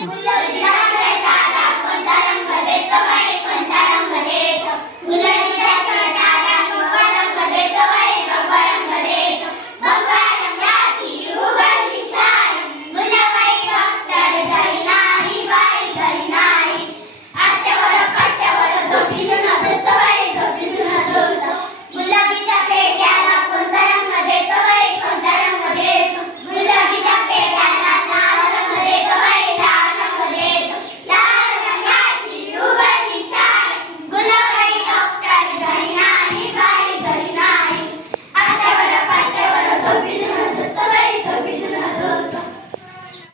Yeah.